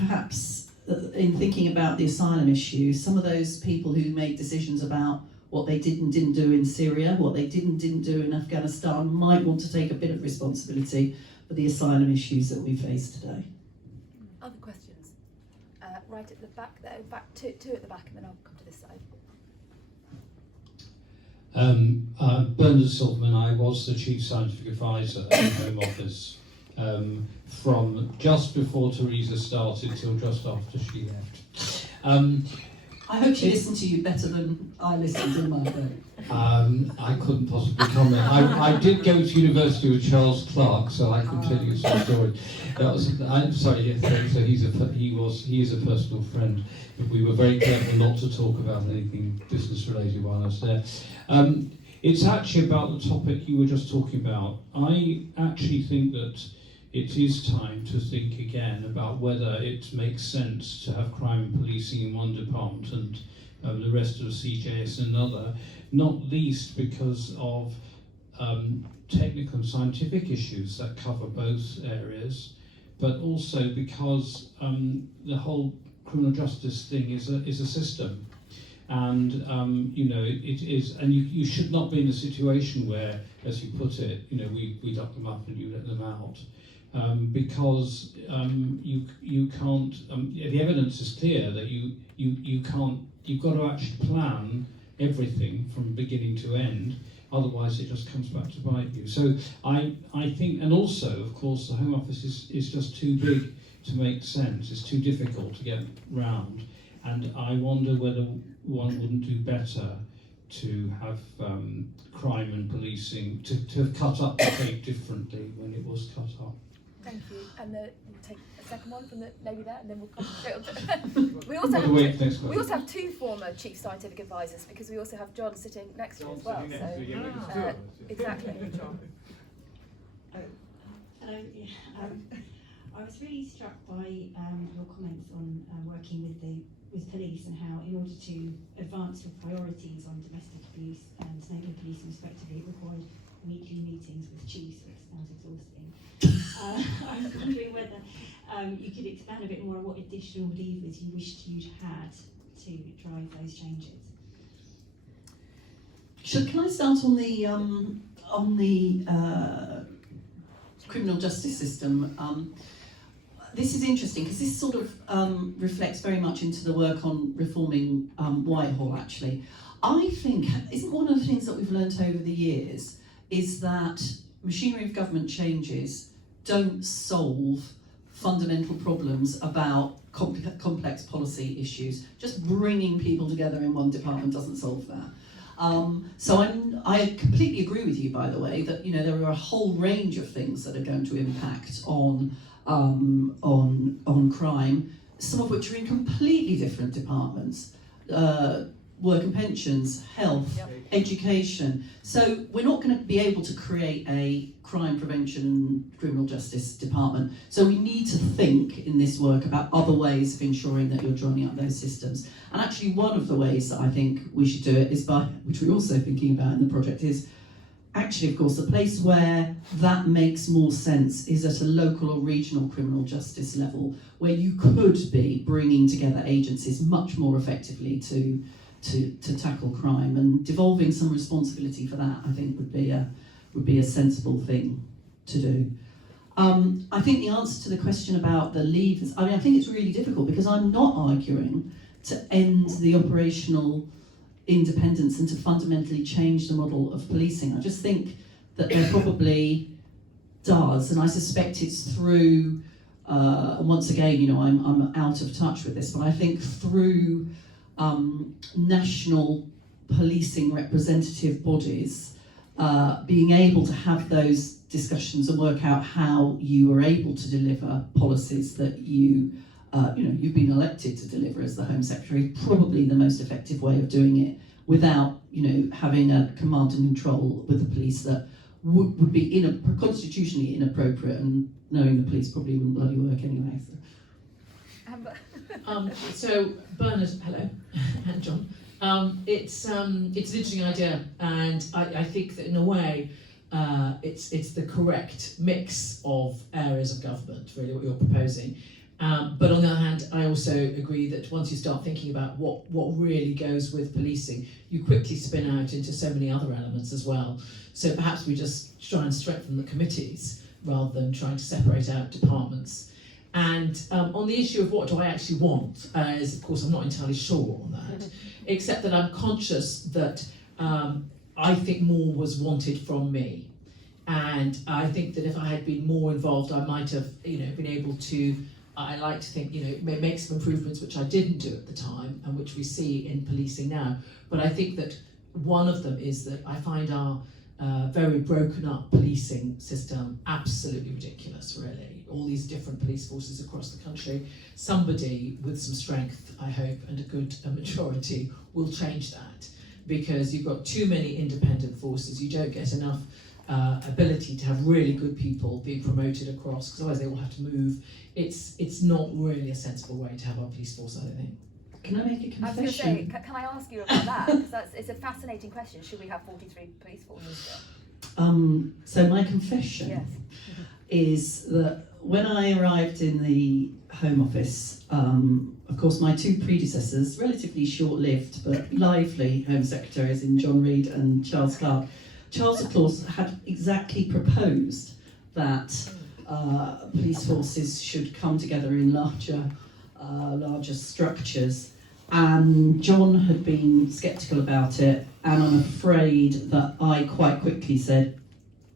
perhaps in thinking about the asylum issue, some of those people who made decisions about what they did and didn't do in Syria, what they did and didn't do in Afghanistan, might want to take a bit of responsibility for the asylum issues that we face today. Other questions? Right at the back there, two at the back, and then I'll come to this side. Bernard Silverman, I was the Chief Scientific Advisor at the Home Office from just before Theresa started till just after she left. I hope she listened to you better than I listened in my day. I couldn't possibly comment. I did go to university with Charles Clarke, so I can tell you some story. I'm sorry. Yes, so he is a personal friend, but we were very careful not to talk about anything business related while I was there. It's actually about the topic you were just talking about. I actually think that it is time to think again about whether it makes sense to have crime and policing in one department and the rest of the CJS in another, not least because of technical and scientific issues that cover both areas, but also because the whole criminal justice thing is a system. And it is, and you should not be in a situation where, as you put it, we lock them up and you let them out. Because you can't. The evidence is clear that you can't. You've got to actually plan everything from beginning to end. Otherwise, it just comes back to bite you. So I think, and also, of course, the Home Office is just too big to make sense. It's too difficult to get round, and I wonder whether one wouldn't do better to have crime and policing to have cut up the tape differently when it was cut up. Thank you. And we'll take a second one from the lady there, and then we'll come straight on to we also have two former Chief Scientific Advisors, because we also have John sitting next to you as well. So exactly. Hello. I was really struck by your comments on working with police and how, in order to advance your priorities on domestic abuse and neighbourhood policing respectively, it required weekly meetings with chiefs, which sounds exhausting. I was wondering whether you could expand a bit more on what additional levers you wished you'd had to drive those changes. Can I start on the on the criminal justice system, this is interesting because this sort of reflects very much into the work on reforming Whitehall, actually. I think, isn't one of the things that we've learnt over the years is that machinery of government changes don't solve fundamental problems about complex policy issues. Just bringing people together in one department doesn't solve that. So I completely agree with you, by the way, that there are a whole range of things that are going to impact on crime, some of which are in completely different departments. Work and pensions, health, education. So we're not going to be able to create a crime prevention and criminal justice department. So we need to think in this work about other ways of ensuring that you're joining up those systems. And actually one of the ways that I think we should do it is by, which we're also thinking about in the project, is actually, of course, the place where that makes more sense is at a local or regional criminal justice level, where you could be bringing together agencies much more effectively to tackle crime, and devolving some responsibility for that, I think, would be a sensible thing to do. I think the answer to the question about the levers, I think it's really difficult because I'm not arguing to end the operational independence and to fundamentally change the model of policing. I just think that there probably does, and I suspect it's through, once again, I'm out of touch with this, but I think through national policing representative bodies being able to have those discussions and work out how you are able to deliver policies that you've been elected to deliver as the Home Secretary, probably the most effective way of doing it without having a command and control with the police that would be constitutionally inappropriate, and knowing the police probably wouldn't bloody work anyway. So. So Bernard, hello, and John. It's an interesting idea, and I think that in a way it's the correct mix of areas of government, really, what you're proposing. But on the other hand, I also agree that once you start thinking about what really goes with policing, you quickly spin out into so many other elements as well. So perhaps we just try and strengthen the committees rather than trying to separate out departments. And on the issue of what do I actually want, is of course I'm not entirely sure on that, except that I'm conscious that I think more was wanted from me. And I think that if I had been more involved, I might have been able to, I like to think, make some improvements which I didn't do at the time and which we see in policing now. But I think that one of them is that I find our very broken up policing system absolutely ridiculous, really. All these different police forces across the country. Somebody with some strength, I hope, and a good maturity will change that, because you've got too many independent forces. You don't get enough ability to have really good people being promoted across, because otherwise they all have to move. It's not really a sensible way to have our police force, I don't think. Can I make a confession? I was going to say, can I ask you about that? Because it's a fascinating question. Should we have 43 police forces still? So my confession is that when I arrived in the Home Office, of course my two predecessors, relatively short-lived but lively Home Secretaries in John Reid and Charles Clarke, Charles, of course, had exactly proposed that police forces should come together in larger structures, and John had been sceptical about it, and I'm afraid that I quite quickly said,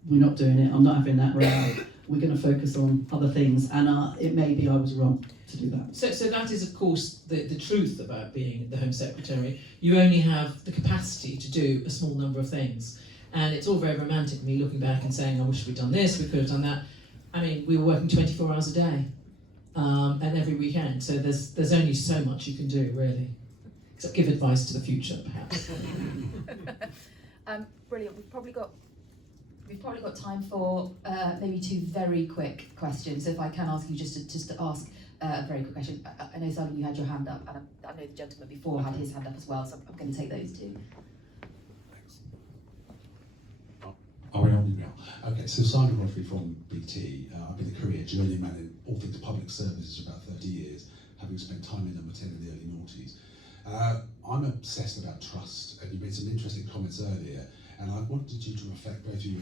we're not doing it, I'm not having that row, we're going to focus on other things, and it may be I was wrong to do that. So that is, of course, the truth about being the Home Secretary. You only have the capacity to do a small number of things. And it's all very romantic, me looking back and saying, I wish we'd done this, we could have done that. I mean, we were working 24 hours a day, and every weekend, so there's only so much you can do, really. Except give advice to the future, perhaps. Brilliant. We've probably got time for maybe two very quick questions. So if I can ask you just to ask a very quick question. I know, Asylum, you had your hand up, and I know the gentleman before had his hand up as well, so I'm going to take those two. Are we on now? Okay, so Simon Godfrey from BT. I've been a career journeyman in all things public services for about 30 years, having spent time in number 10 in the early noughties. I'm obsessed about trust, and you made some interesting comments earlier, And I wanted you to reflect, both of you,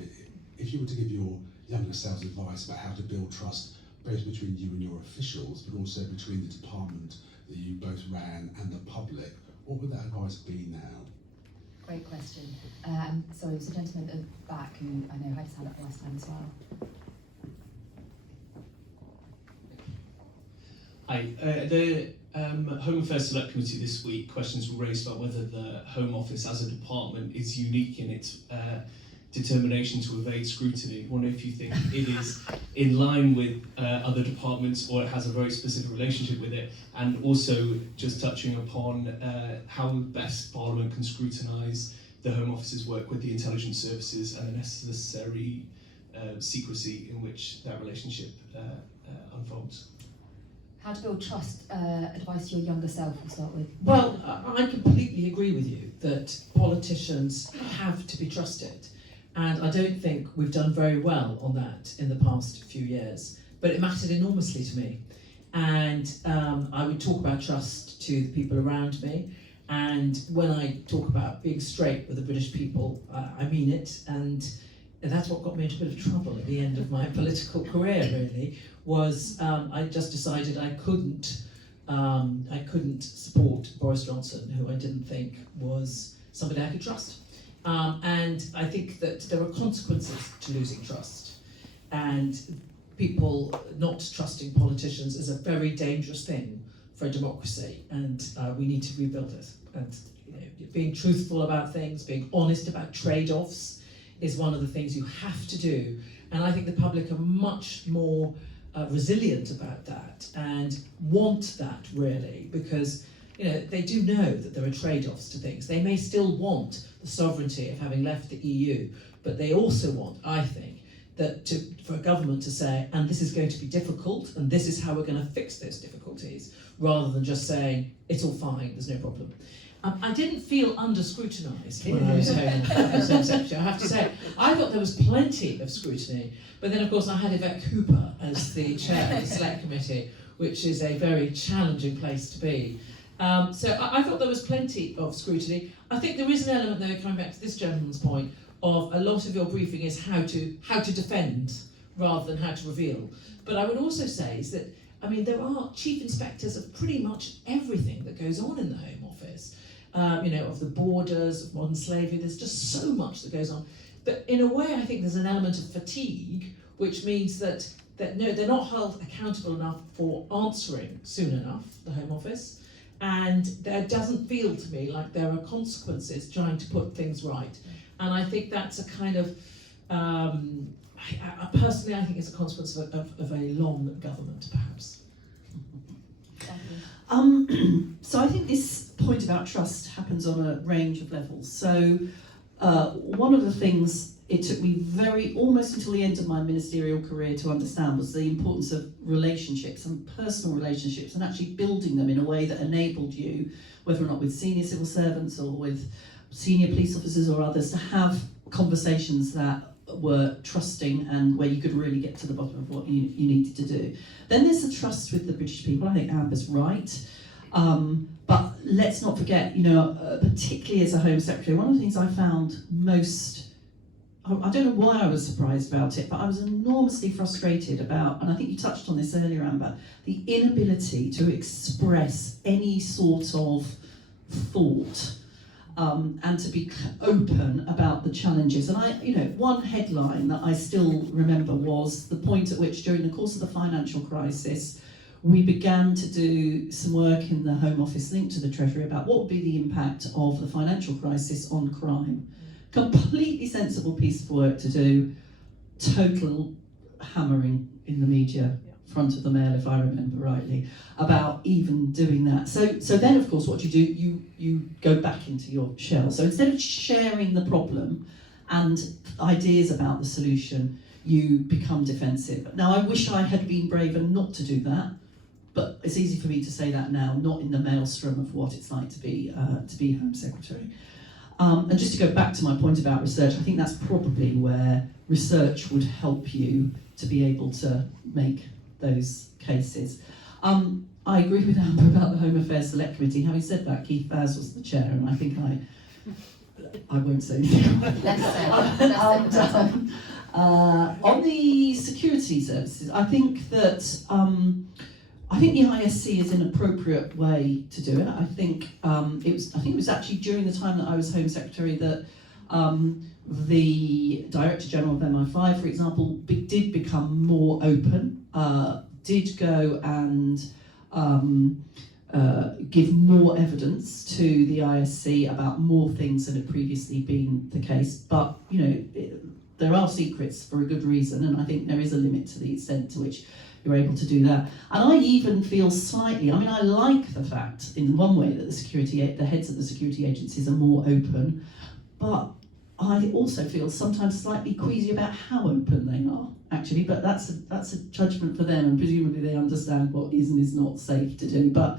if you were to give your younger selves advice about how to build trust, both between you and your officials, but also between the department that you both ran and the public, what would that advice be now? Great question. Sorry, there was a gentleman at the back who I know had his hand up last time as well. Hi. The Home Affairs Select Committee this week, questions were raised about whether the Home Office as a department is unique in its determination to evade scrutiny. I wonder if you think it is in line with other departments or it has a very specific relationship with it, and also just touching upon how best Parliament can scrutinise the Home Office's work with the intelligence services and the necessary secrecy in which that relationship unfolds. How to build trust, advice to your younger self, we'll start with. Well, I completely agree with you that politicians have to be trusted. And I don't think we've done very well on that in the past few years. But it mattered enormously to me. And I would talk about trust to the people around me. And when I talk about being straight with the British people, I mean it. And that's what got me into a bit of trouble at the end of my political career, really, was I just decided I couldn't support Boris Johnson, who I didn't think was somebody I could trust. And I think that there are consequences to losing trust. And people not trusting politicians is a very dangerous thing for a democracy, and we need to rebuild it. And being truthful about things, being honest about trade-offs is one of the things you have to do. And I think the public are much more resilient about that and want that, really, because they do know that there are trade-offs to things. They may still want the sovereignty of having left the EU, but they also want, I think, for a government to say, and this is going to be difficult, and this is how we're going to fix those difficulties, rather than just saying, it's all fine, there's no problem. I didn't feel under-scrutinised when I was Home Secretary, I have to say. I thought there was plenty of scrutiny, but then of course I had Yvette Cooper as the chair of the Select Committee, which is a very challenging place to be. So I thought there was plenty of scrutiny. I think there is an element, though, coming back to this gentleman's point, of a lot of your briefing is how to defend rather than how to reveal. But I would also say is that, there are chief inspectors of pretty much everything that goes on in the Home Office. Of the borders, of modern slavery, there's just so much that goes on. But in a way, I think there's an element of fatigue, which means that no, they're not held accountable enough for answering soon enough, the Home Office. And there doesn't feel to me like there are consequences trying to put things right. And I think that's a kind of, personally, I think it's a consequence of a long government, perhaps. So I think this point about trust happens on a range of levels. So one of the things it took me almost until the end of my ministerial career to understand was the importance of relationships and personal relationships, and actually building them in a way that enabled you, whether or not with senior civil servants or with senior police officers or others, to have conversations that were trusting and where you could really get to the bottom of what you needed to do. Then there's the trust with the British people. I think Amber's right. But let's not forget, particularly as a Home Secretary, one of the things I found most, I don't know why I was surprised about it, but I was enormously frustrated about, and I think you touched on this earlier, Amber, the inability to express any sort of thought and to be open about the challenges. And one headline that I still remember was the point at which, during the course of the financial crisis, we began to do some work in the Home Office linked to the Treasury about what would be the impact of the financial crisis on crime. Completely sensible piece of work to do, total hammering in the media, front of the Mail if I remember rightly, about even doing that. So then of course what you do, you go back into your shell. So instead of sharing the problem and ideas about the solution, you become defensive. Now I wish I had been braver not to do that, but it's easy for me to say that now, not in the maelstrom of what it's like to be Home Secretary. And just to go back to my point about research, I think that's probably where research would help you to be able to make those cases. I agree with Amber about the Home Affairs Select Committee. Having said that, Keith Baz was the chair, and I think I won't say anything. On the security services, I think that the ISC is an appropriate way to do it. I think it was actually during the time that I was Home Secretary that the Director General of MI5, for example, did become more open, did go and give more evidence to the ISC about more things than had previously been the case. But, there are secrets for a good reason, and I think there is a limit to the extent to which you're able to do that. And I even feel slightly, I like the fact, in one way, that the heads of the security agencies are more open, but I also feel sometimes slightly queasy about how open they are, actually, but that's a judgment for them, and presumably they understand what is and is not safe to do. But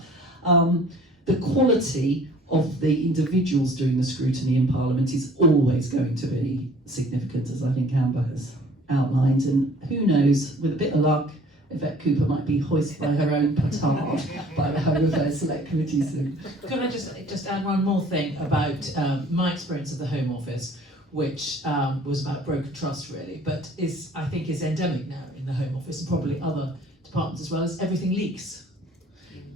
the quality of the individuals doing the scrutiny in Parliament is always going to be significant, as I think Amber has outlined, and who knows, with a bit of luck, Yvette Cooper might be hoisted by her own petard by the Home Affairs Select Committee soon. Can I just add one more thing about my experience of the Home Office, which was about broken trust really, but I think is endemic now in the Home Office and probably other departments as well, is everything leaks.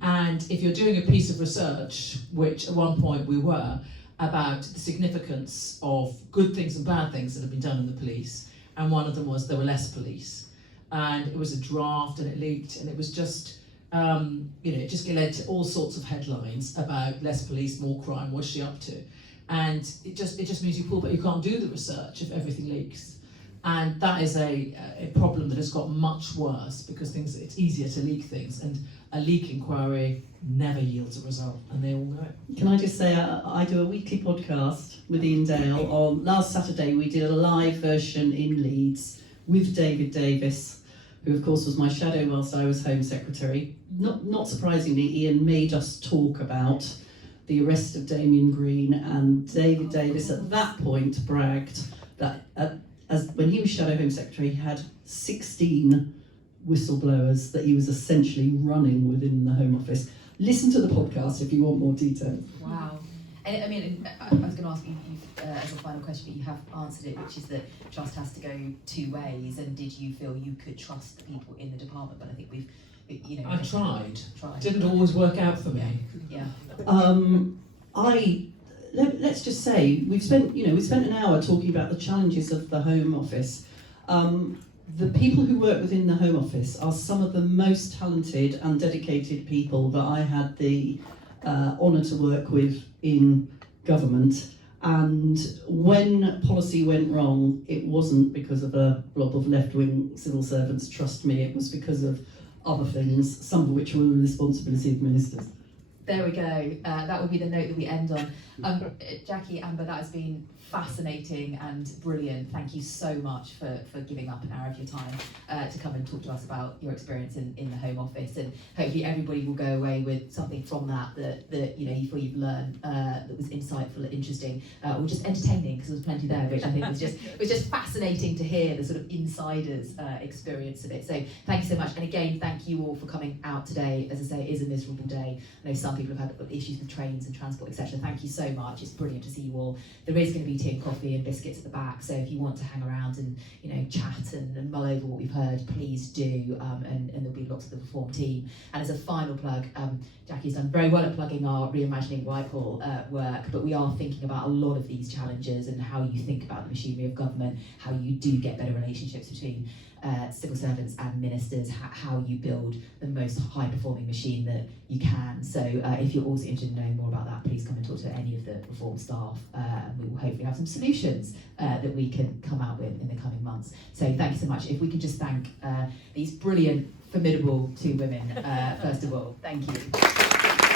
And if you're doing a piece of research, which at one point we were, about the significance of good things and bad things that have been done in the police, and one of them was there were less police, and it was a draft and it leaked, and it was just, it just led to all sorts of headlines about less police, more crime, what's she up to? And it just means you pull back, you can't do the research if everything leaks. And that is a problem that has got much worse because it's easier to leak things, and a leak inquiry never yields a result, and they all know it. Can I just say, I do a weekly podcast with Ian Dale. On last Saturday we did a live version in Leeds with David Davis, who of course was my shadow whilst I was Home Secretary. Not surprisingly, Ian made us talk about the arrest of Damien Green, and David Davis at that point bragged that when he was Shadow Home Secretary, he had 16 whistleblowers that he was essentially running within the Home Office. Listen to the podcast if you want more details. Wow. And I was going to ask you as a final question, but you have answered it, which is that trust has to go two ways. And did you feel you could trust the people in the department? But I think I tried. Didn't always work out for me. Yeah. Let's just say we spent an hour talking about the challenges of the Home Office. The people who work within the Home Office are some of the most talented and dedicated people that I had the honour to work with in government. And when policy went wrong, it wasn't because of a blob of left-wing civil servants, trust me, it was because of other things, some of which were the responsibility of ministers. There we go. That will be the note that we end on. Jacqui, Amber, that has been fascinating and brilliant. Thank you so much for giving up an hour of your time to come and talk to us about your experience in the Home Office, and hopefully everybody will go away with something from that you feel you've learned that was insightful and interesting, or just entertaining, because there was plenty there, which I think was just fascinating to hear the sort of insiders' experience of it. So thank you so much, and again thank you all for coming out today. As I say, it is a miserable day. I know some people have had issues with trains and transport, etc. Thank you so much. It's brilliant to see you all. There is going to be tea and coffee and biscuits at the back, so if you want to hang around and chat and mull over what we've heard, please do, and there'll be lots of the Reform team. And as a final plug, Jacqui's done very well at plugging our Reimagining Whitehall work, but we are thinking about a lot of these challenges and how you think about the machinery of government, how you do get better relationships between civil servants and ministers, how you build the most high-performing machine that you can. So if you're also interested in knowing more about that, please come and talk to any of the Reform staff, and we will hopefully have some solutions that we can come out with in the coming months. So thank you so much. If we could just thank these brilliant, formidable two women, first of all. Thank you.